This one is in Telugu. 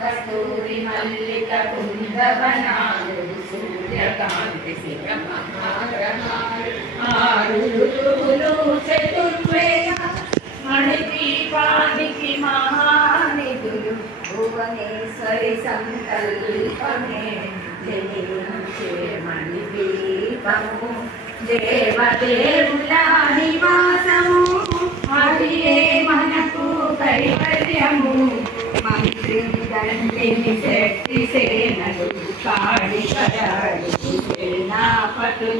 కస్తూరి మల్లిక కుందవనాలు సూర్యకాంతి ఆరులు చతుర్వేద మణిదీపానికి మహానిధులు భువనేశ్వరి సంకల్పమే జయించే మణిదీపము దేవదేవుల నివాసము అదియే మనకు కైవల్యము మంత్రి దండిని శక్తి సేనలు కాడి కడాడు సేనాపతులు